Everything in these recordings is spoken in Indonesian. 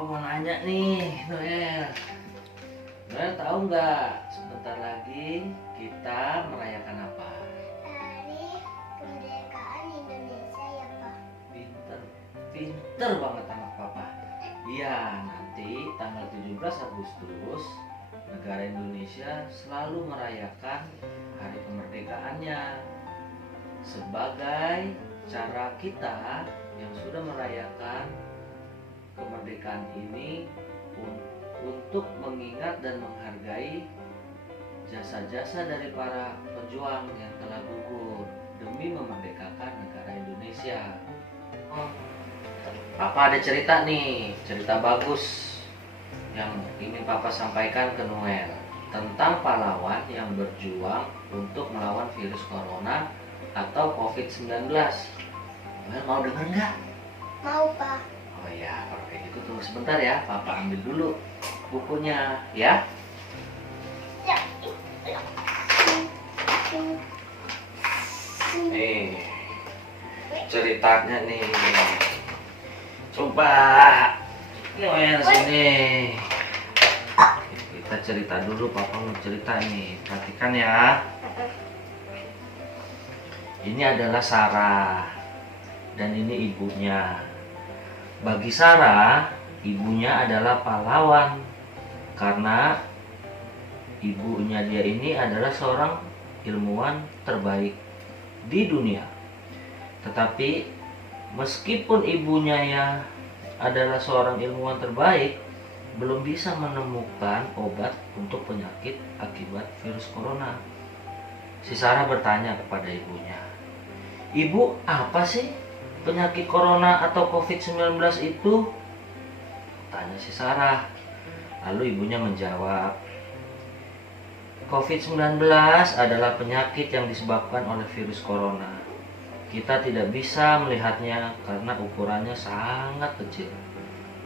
Papa mau nanya nih, Noel. Noel tahu nggak sebentar lagi kita merayakan apa? Hari kemerdekaan Indonesia ya Pak. Pinter, pinter banget anak Papa. Iya, nanti tanggal 17 Agustus negara Indonesia selalu merayakan hari kemerdekaannya sebagai cara kita yang sudah merayakan kemerdekaan ini untuk mengingat dan menghargai jasa-jasa dari para pejuang yang telah gugur demi memerdekakan negara Indonesia. Papa ada cerita nih, cerita bagus yang ingin Papa sampaikan ke Noel tentang pahlawan yang berjuang untuk melawan virus corona atau COVID-19. Noel mau denger nggak? Mau Pak. Oh ya, kalau kayak gitu tunggu sebentar ya, Papa ambil dulu bukunya ya. Nih, ceritanya nih. Coba, Noel sini. Kita cerita dulu, Papa mau cerita nih. Perhatikan ya. Ini adalah Sarah dan ini ibunya. Bagi Sarah, ibunya adalah pahlawan karena ibunya dia ini adalah seorang ilmuwan terbaik di dunia. Tetapi meskipun ibunya ya adalah seorang ilmuwan terbaik, belum bisa menemukan obat untuk penyakit akibat virus corona. Si Sarah bertanya kepada ibunya, "Ibu, apa sih penyakit corona atau COVID-19 itu?" Tanya si Sarah. Lalu ibunya menjawab, "COVID-19 adalah penyakit yang disebabkan oleh virus corona. Kita tidak bisa melihatnya karena ukurannya sangat kecil.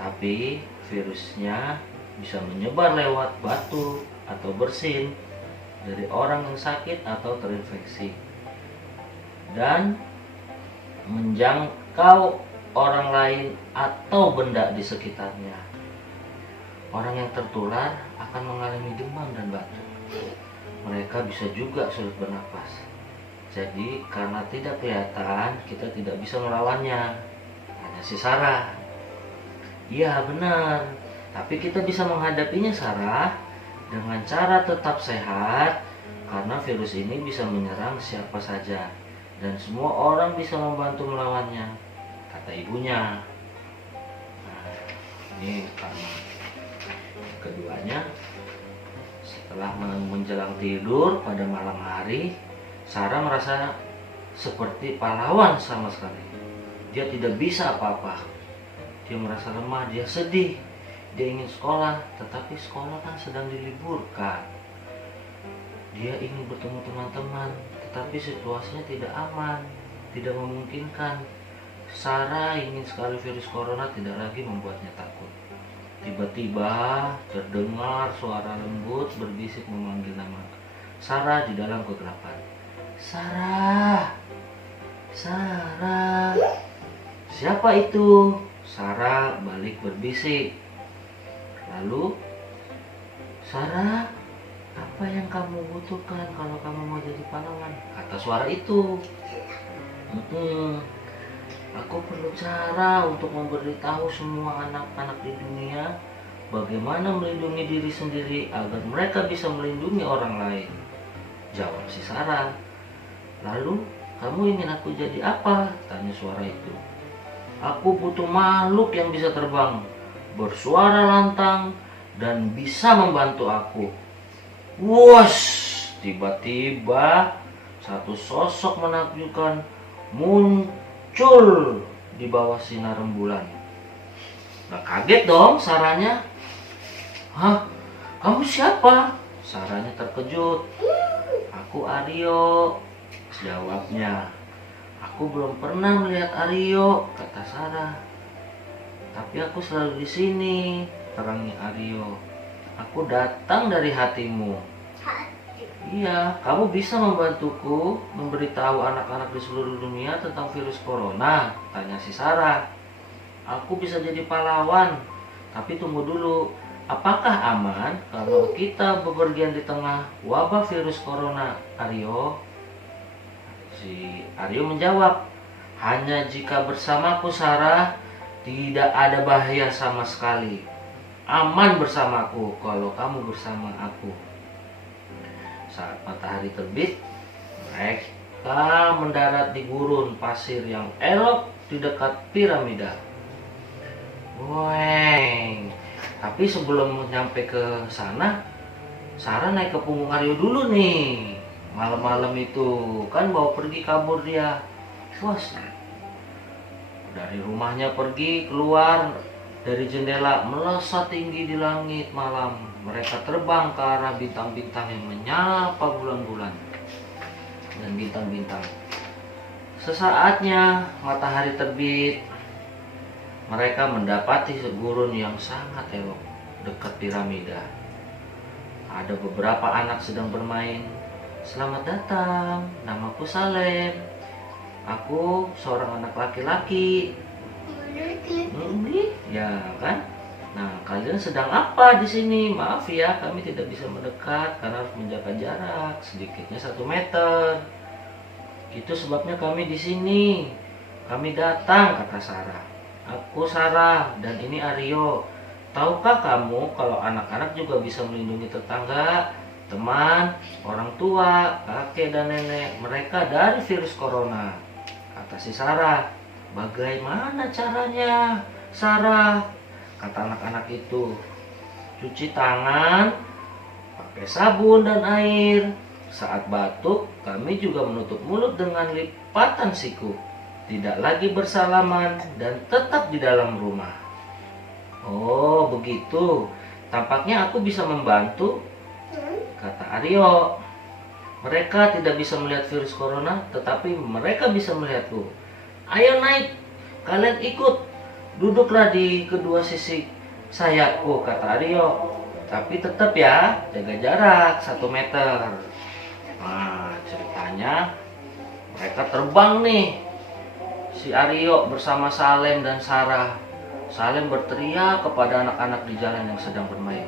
Tapi virusnya bisa menyebar lewat batu atau bersin dari orang yang sakit atau terinfeksi dan menjangkau orang lain atau benda di sekitarnya. Orang yang tertular akan mengalami demam dan batuk. Mereka bisa juga sulit bernapas. Jadi karena tidak kelihatan, kita tidak bisa melawannya." Tanya si Sarah. "Iya benar, tapi kita bisa menghadapinya Sarah dengan cara tetap sehat karena virus ini bisa menyerang siapa saja dan semua orang bisa membantu melawannya," kata ibunya. Nah, ini karena keduanya setelah menjelang tidur pada malam hari, Sarah merasa seperti pahlawan sama sekali. Dia tidak bisa apa-apa. Dia merasa lemah, dia sedih. Dia ingin sekolah, tetapi sekolah kan sedang diliburkan. Dia ingin bertemu teman-teman, tetapi situasinya tidak aman, tidak memungkinkan. Sarah ingin sekali virus corona tidak lagi membuatnya takut. Tiba-tiba terdengar suara lembut berbisik memanggil nama Sarah di dalam kegelapan. "Sarah, Sarah." "Siapa itu?" Sarah balik berbisik. Lalu, "Sarah, apa yang kamu butuhkan kalau kamu mau jadi pahlawan?" kata suara itu. "Aku perlu cara untuk memberitahu semua anak-anak di dunia bagaimana melindungi diri sendiri agar mereka bisa melindungi orang lain," jawab si Sarah. "Lalu, kamu ingin aku jadi apa?" tanya suara itu. "Aku butuh makhluk yang bisa terbang, bersuara lantang, dan bisa membantu aku." Wush! Tiba-tiba satu sosok menakjubkan muncul di bawah sinar rembulan. Nah, kaget dong Sarahnya. "Hah? Kamu siapa?" Sarahnya terkejut. "Aku Aryo," jawabnya. "Aku belum pernah melihat Aryo," kata Sarah. "Tapi aku selalu di sini," terangi Aryo. "Aku datang dari hatimu." "Iya, kamu bisa membantuku memberitahu anak-anak di seluruh dunia tentang virus corona?" tanya si Sarah. "Aku bisa jadi pahlawan Tapi tunggu dulu, apakah aman kalau kita bepergian di tengah wabah virus corona, Aryo? Si Aryo menjawab, hanya jika bersamaku Sarah, tidak ada bahaya sama sekali. Aman bersamaku kalau kamu bersama aku. Saat matahari terbit, mereka mendarat di gurun pasir yang elok di dekat piramida. Weng. Tapi sebelum nyampe ke sana, Sarah naik ke punggung Aryo dulu nih. Malam-malam itu kan bawa pergi kabur dia. Bos. Dari rumahnya pergi keluar dari jendela, melesat tinggi di langit malam. Mereka terbang ke arah bintang-bintang yang menyapa bulan-bulan dan bintang-bintang. Sesaatnya matahari terbit. Mereka mendapati gurun yang sangat elok dekat piramida. Ada beberapa anak sedang bermain. Selamat datang, namaku Salem. Aku seorang anak laki-laki. Ya kan? Nah, kalian sedang apa di sini? Maaf ya, kami tidak bisa mendekat karena harus menjaga jarak, sedikitnya 1 meter. Itu sebabnya kami di sini. Kami datang, kata Sarah. Aku Sarah dan ini Aryo. Tahukah kamu kalau anak-anak juga bisa melindungi tetangga, teman, orang tua, kakek dan nenek mereka dari virus corona? Kata si Sarah. Bagaimana caranya, Sarah? Kata anak-anak itu. Cuci tangan, pakai sabun dan air. Saat batuk, kami juga menutup mulut dengan lipatan siku. Tidak lagi bersalaman dan tetap di dalam rumah. Oh, begitu. Tampaknya aku bisa membantu, kata Aryo. Mereka tidak bisa melihat virus corona, tetapi mereka bisa melihatku. Ayo naik, kalian ikut. Duduklah di kedua sisi sayapku, kata Aryo. Tapi tetap ya, jaga jarak 1 meter. Nah, ceritanya mereka terbang nih. Si Aryo bersama Salem dan Sarah. Salem berteriak kepada anak-anak di jalan yang sedang bermain.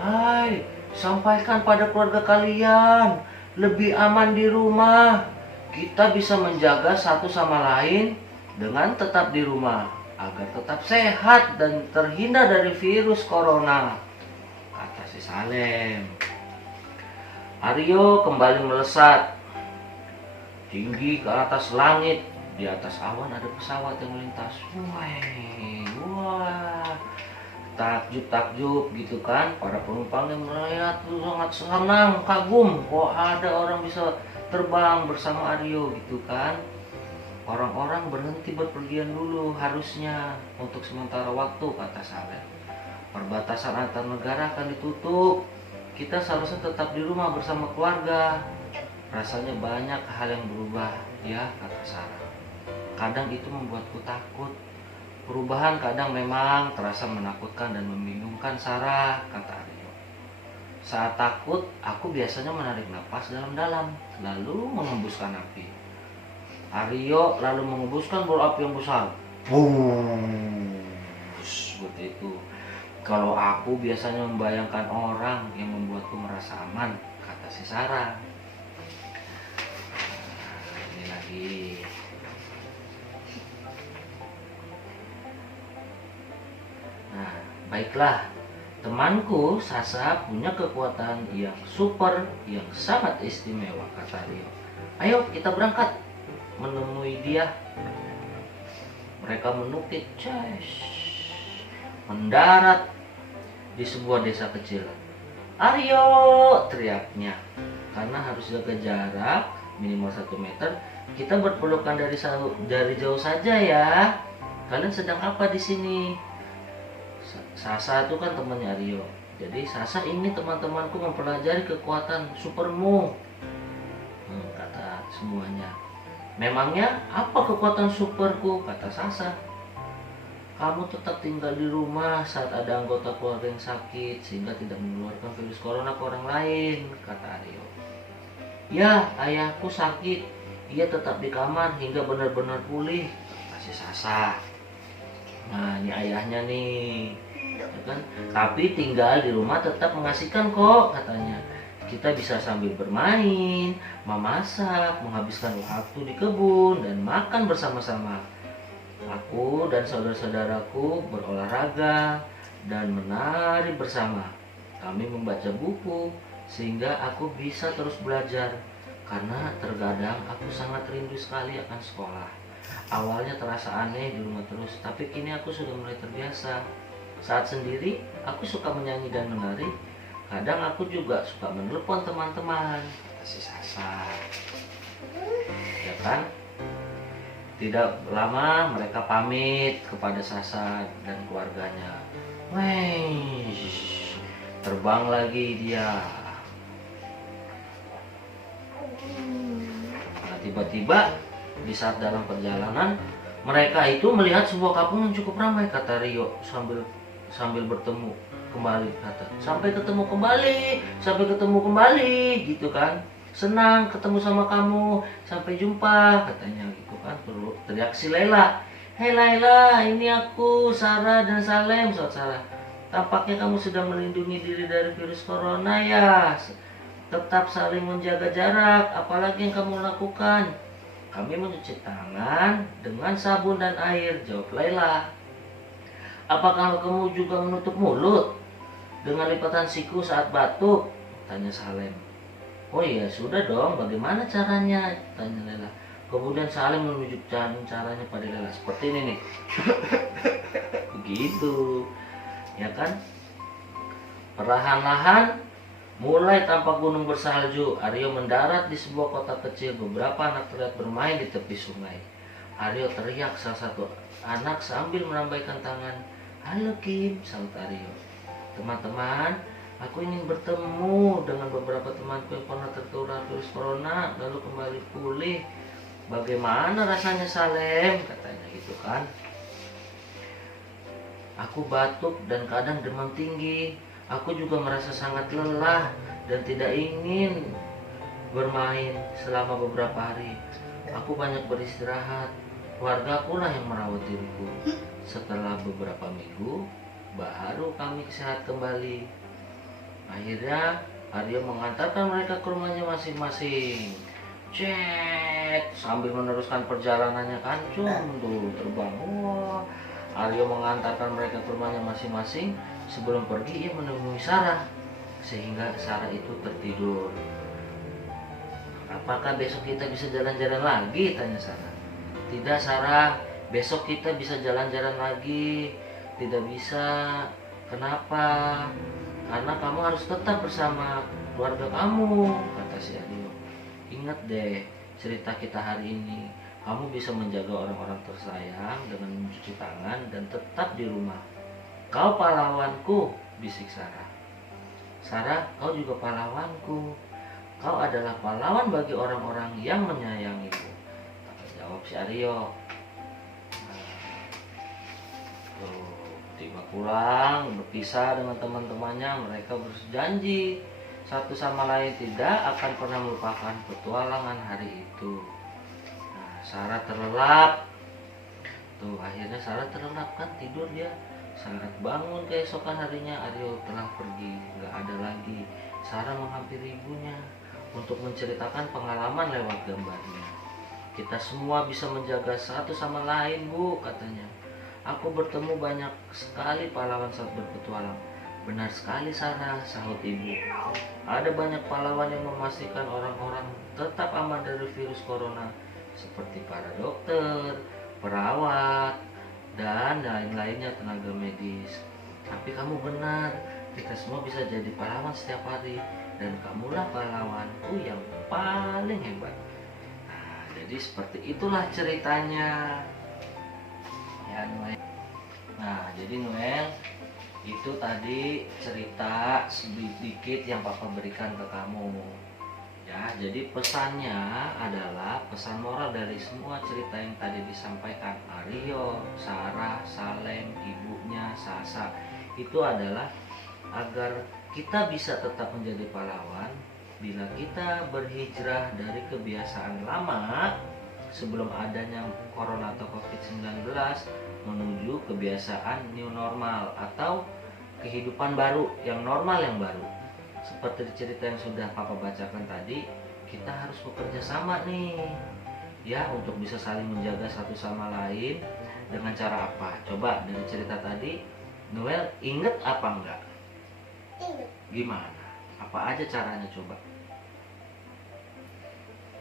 Hai, sampaikan pada keluarga kalian, lebih aman di rumah. Kita bisa menjaga satu sama lain dengan tetap di rumah, agar tetap sehat dan terhindar dari virus corona, kata si Salem. Aryo kembali melesat tinggi ke atas langit. Di atas awan ada pesawat yang melintas. Wah, takjub gitu kan. Para penumpang yang melihat tuh sangat senang, kagum. Kok ada orang bisa terbang bersama Aryo gitu kan. Orang-orang berhenti berpergian dulu harusnya untuk sementara waktu, kata Salem. Perbatasan antar negara akan ditutup. Kita seharusnya tetap di rumah bersama keluarga. Rasanya banyak hal yang berubah ya, kata Sarah. Kadang itu membuatku takut. Perubahan kadang memang terasa menakutkan dan membingungkan, Sarah, kata Aryo. Saat takut, aku biasanya menarik napas dalam-dalam, lalu mengembuskan api. Aryo lalu mengembuskan bola api yang besar. Boom. Seperti itu. Kalau aku biasanya membayangkan orang yang membuatku merasa aman, kata si Sarah. Ini lagi. Nah, baiklah. Temanku Sasa punya kekuatan yang super, yang sangat istimewa, kata Rio. Ayo kita berangkat menemui dia. Mereka menukik, mendarat di sebuah desa kecil. Aryo, teriaknya. Karena harus jaga jarak minimal 1 meter, kita berpelukan dari jauh saja ya. Kalian sedang apa di sini? Sasa itu kan temannya Aryo. Jadi Sasa ini teman-temanku mempelajari kekuatan supermu, kata semuanya. Memangnya apa kekuatan superku, kata Sasa. Kamu tetap tinggal di rumah saat ada anggota keluarga yang sakit sehingga tidak menularkan virus corona ke orang lain, kata Aryo. Ya, ayahku sakit. Ia tetap di kamar hingga benar-benar pulih, kata si Sasa. Nah, ini ayahnya nih. ya kan? Tapi tinggal di rumah tetap mengasihkan kok katanya. Kita bisa sambil bermain, memasak, menghabiskan waktu di kebun dan makan bersama-sama. Aku dan saudara-saudaraku berolahraga dan menari bersama. Kami membaca buku sehingga aku bisa terus belajar. Karena terkadang aku sangat rindu sekali akan sekolah. Awalnya terasa aneh di rumah terus, tapi kini aku sudah mulai terbiasa. Saat sendiri, aku suka menyanyi dan menari. Kadang aku juga suka menelepon teman-teman, kata si Sasa. Ya kan? Tidak lama mereka pamit kepada Sasa dan keluarganya. Wih, terbang lagi dia. Nah, tiba-tiba di saat dalam perjalanan mereka itu melihat sebuah kampung yang cukup ramai, kata Rio sambil bertemu kembali, kata sampai ketemu kembali gitu kan, senang ketemu sama kamu, sampai jumpa katanya gitu kan. Perlu teriak si Laila, hei Laila, ini aku Sarah dan Salem. Sarah, tampaknya kamu sudah melindungi diri dari virus corona ya, tetap saling menjaga jarak. Apalagi yang kamu lakukan? Kami mencuci tangan dengan sabun dan air, jawab Laila. Apakah kamu juga menutup mulut dengan lipatan siku saat batuk? Tanya Salem. Oh iya, sudah dong, bagaimana caranya? Tanya Laila. Kemudian Salem menunjukkan caranya pada Laila. Seperti ini nih. Begitu. Ya kan? Perlahan-lahan mulai tampak gunung bersalju. Aryo mendarat di sebuah kota kecil. Beberapa anak terlihat bermain di tepi sungai. Aryo teriak salah satu anak sambil melambaikan tangan. Halo Kim, sahut Aryo. Teman-teman, aku ingin bertemu dengan beberapa temanku yang pernah tertular virus corona lalu kembali pulih. Bagaimana rasanya Salem? Katanya gitu kan. Aku batuk dan kadang demam tinggi. Aku juga merasa sangat lelah dan tidak ingin bermain selama beberapa hari. Aku banyak beristirahat. Keluargaku lah yang merawat diriku. Setelah beberapa minggu, baru kami sehat kembali. Akhirnya, Aryo mengantarkan mereka ke rumahnya masing-masing. Cek, sambil meneruskan perjalanannya kan, tuh terbang. Wah, Aryo mengantarkan mereka ke rumahnya masing-masing. Sebelum pergi, ia menemui Sarah, sehingga Sarah itu tertidur. Apakah besok kita bisa jalan-jalan lagi? Tanya Sarah. Tidak Sarah, besok kita bisa jalan-jalan lagi. Tidak bisa. Kenapa? Karena kamu harus tetap bersama keluarga kamu, kata si Aryo. Ingat deh cerita kita hari ini. Kamu bisa menjaga orang-orang tersayang dengan mencuci tangan dan tetap di rumah. Kau pahlawanku, bisik Sarah. Sarah, kau juga pahlawanku. Kau adalah pahlawan bagi orang-orang yang menyayangimu, jawab si Aryo. Tiba pulang, berpisah dengan teman-temannya, mereka berjanji satu sama lain tidak akan pernah melupakan petualangan hari itu. Nah, Sarah terlelap. Tuh, akhirnya Sarah terlelap kan, tidur dia. Saat bangun keesokan harinya, Aryo telah pergi, nggak ada lagi. Sarah menghampiri ibunya untuk menceritakan pengalaman lewat gambarnya. Kita semua bisa menjaga satu sama lain, Bu, katanya. Aku bertemu banyak sekali pahlawan saat berpetualang. Benar sekali Sarah, sahut ibu. Ada banyak pahlawan yang memastikan orang-orang tetap aman dari virus corona, seperti para dokter, perawat, dan lain-lainnya tenaga medis. Tapi kamu benar, kita semua bisa jadi pahlawan setiap hari, dan kamulah pahlawanku yang paling hebat. Nah, jadi seperti itulah ceritanya ya Noel. Nah, jadi Noel, itu tadi cerita sedikit yang Papa berikan ke kamu. Ya, jadi pesannya adalah pesan moral dari semua cerita yang tadi disampaikan Aryo, Sarah, Salem, ibunya, Sasa. Itu adalah agar kita bisa tetap menjadi pahlawan bila kita berhijrah dari kebiasaan lama sebelum adanya corona atau COVID-19 menuju kebiasaan new normal atau kehidupan baru, yang normal, yang baru. Seperti cerita yang sudah Papa bacakan tadi, kita harus bekerja sama nih, ya, untuk bisa saling menjaga satu sama lain. Dengan cara apa? Coba dari cerita tadi, Noel inget apa enggak? Ingat, Gimana? Apa aja caranya coba?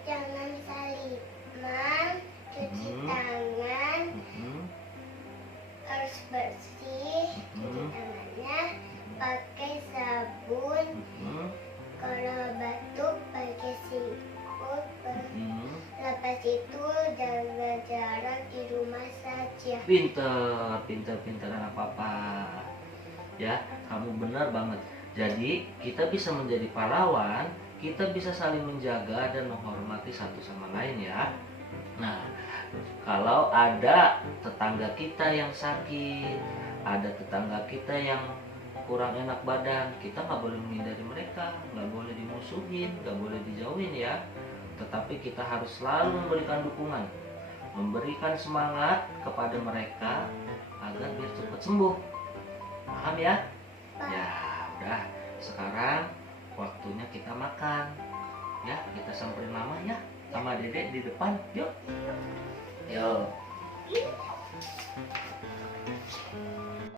jangan saliman, cuci Hmm. tangan, Hmm. harus bersih, cuci tangannya, pakai sabun, Hmm. kalau batuk pakai siput, Hmm. lepas itu jaga jarak di rumah saja. Pinter anak Papa. Ya, kamu benar banget. Jadi kita bisa menjadi pahlawan, kita bisa saling menjaga dan menghormati satu sama lain ya. Nah, kalau ada tetangga kita yang sakit, ada tetangga kita yang kurang enak badan, kita nggak boleh menghindari mereka, nggak boleh dimusuhin, nggak boleh dijauhin ya. Tetapi kita harus selalu memberikan dukungan, memberikan semangat kepada mereka agar biar cepat sembuh. Paham ya? Ya, udah. Sekarang waktunya kita makan. Ya, kita samperin mama ya, sama dedek di depan. Yuk. Yuk.